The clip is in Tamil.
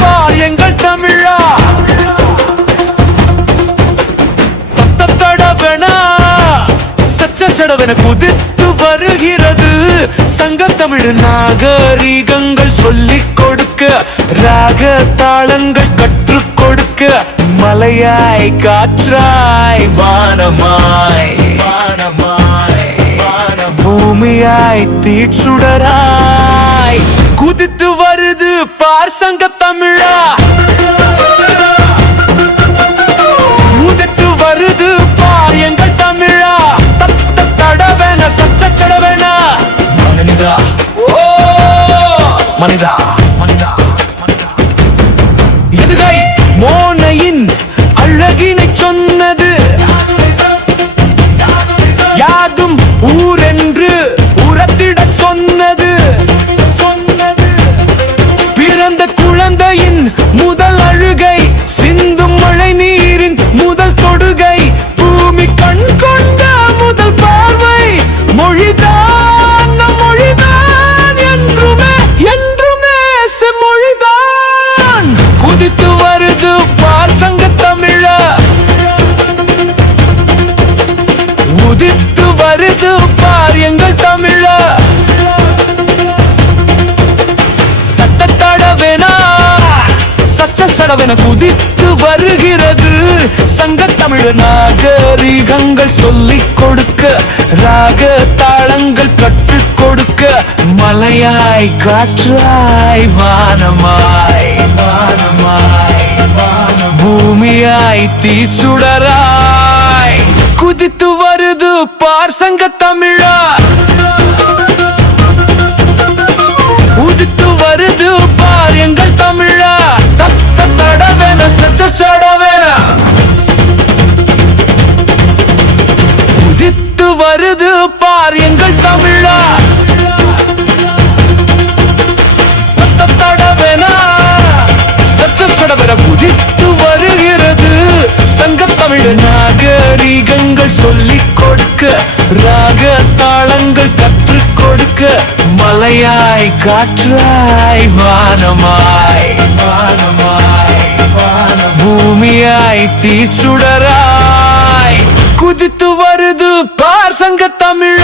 பார் எங்கள் தமிழா தடவனா சச்ச சடவென குதித்து வருகிறது. சங்க தமிழ் நாகரீகங்கள் சொல்லிக் கொடுக்க ராக தாளங்கள் கற்றுக் கொடுக்க மலையாய் காற்றாய் வானமாய். பூமியாய் தீட்சுடராய் குதித்து பார் சங்க தமிழா உதித்து வருது பார் எங்கள் தமிழா. தத்த தடவென சச்ச சடவென மனிதா. ஓ! மனிதா மனிதா மனிதா. எதுகை மோனையின் அழகினை சொன்னது சச்ச குதித்து வருகிறது. சங்க தமிழ் நாகரிகங்கள் சொல்லிக் கொடுக்க ராக தாளங்கள் கற்றுக் கொடுக்க மலையாய் காற்றாய் வானமாய் வானமாய் பூமியாய் தீச்சுடராய். குதித்து வருது பார் சங்கத்த சடவென? உதித்து வருது பார் எங்கள் தமிழா. உதித்து வருகிறது. சங்க தமிழ நாகரீகங்கள் சொல்லிக் கொடுக்க ராக தாளங்கள் கற்றுக் கொடுக்க மலையாய் காற்றாய் வானமாய் வானமாய். வானம் பூமியாய் தீச்சுடராய். குதித்து வருது பார் சங்க தமிழ